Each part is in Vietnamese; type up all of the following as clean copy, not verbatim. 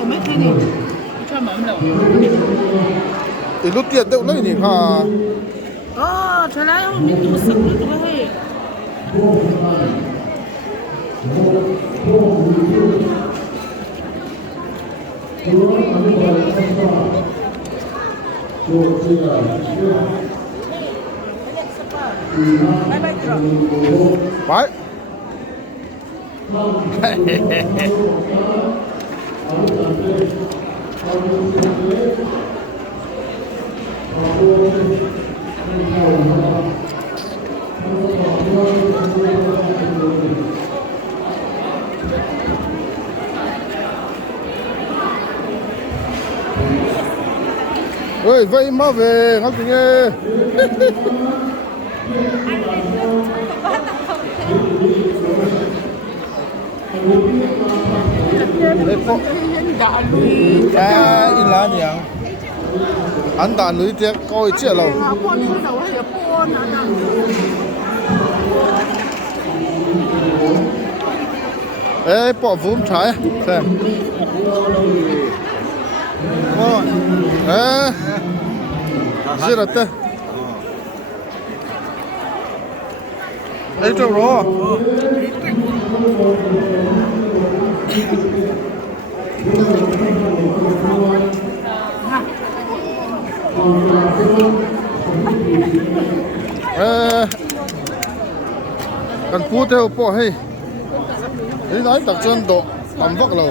了没给你？穿满了。thì lúc tiền đâu lấy thì ha trời ơi, mình tu sực nữa tụi hay. phải ơi vậy mà về ngắm tình ơi đây po Đã lui. à in lá nhỉ anh ta lưới tiếc coi chết rồi Con cái đầu hay là con nó nằm. ê bỏ vốn trái xem ê gì là thế ê chỗ đó cần cú theo bỏ hay đi nói tập chân độ tầm vóc rồi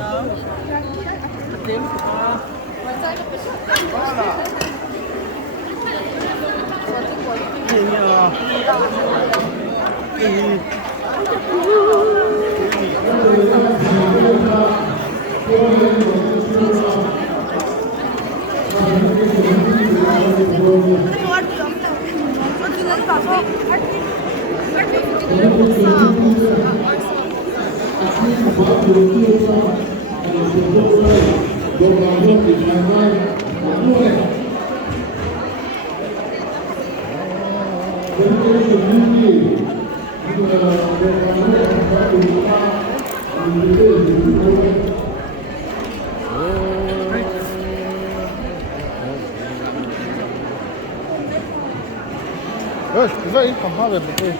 ơi vậy còn bao giờ được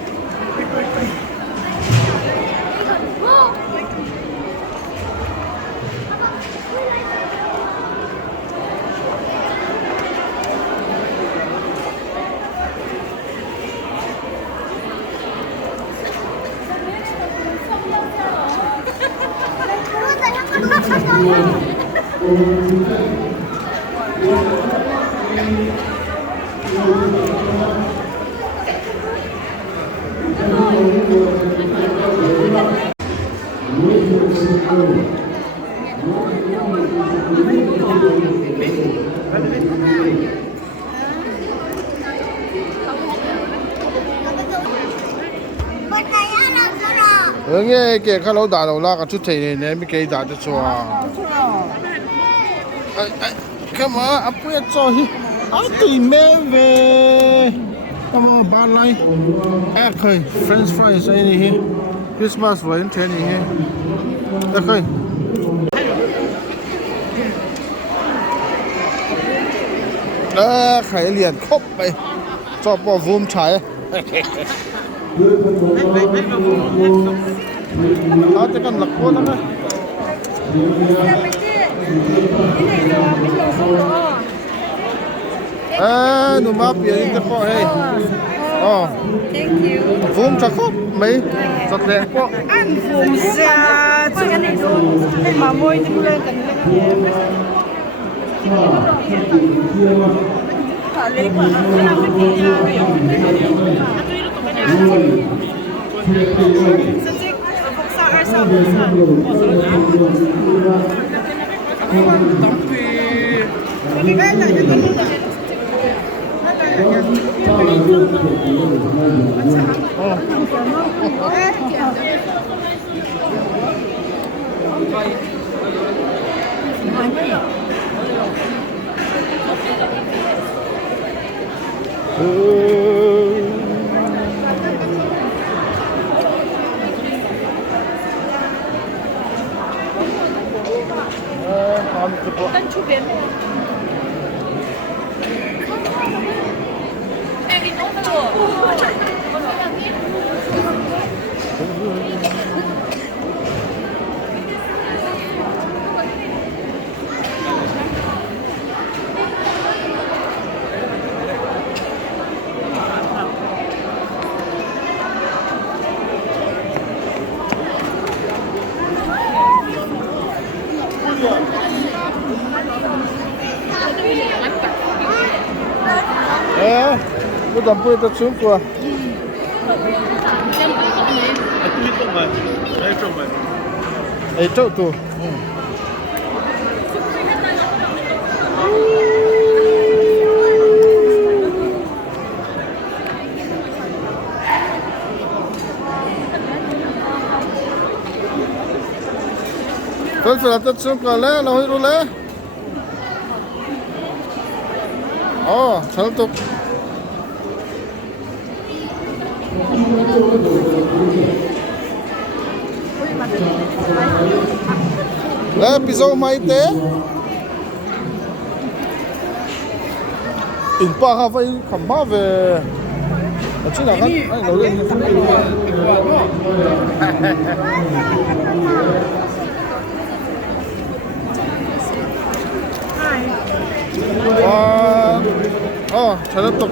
nghe kìa cái lỗ đà đầu la cái chút thì này nè mới cái đà cho cho cái mà à bữa cho hi à tìm mẹ về cái mà ba lại à khơi French fries này hi Christmas vậy thế này hi được khơi đó khởi liền khócไปcho bỏ vốn trái đó chỉ cần lật qua thôi à nụ má biển cái phố hay vốn cho khóc mấy giọt lệ phố Ăn vùng ra chứ cái này luôn cái mà môi đi lên cần cái lấy quả ăn cái nào cái gì ra vậy 不但不会得中国。哎，这多。فلفل هتتشوكا لا لو هيرو لا 잘했다 لا pisau maite in pa ha vai khamba ve chỉ là ai nói lên 잘했다.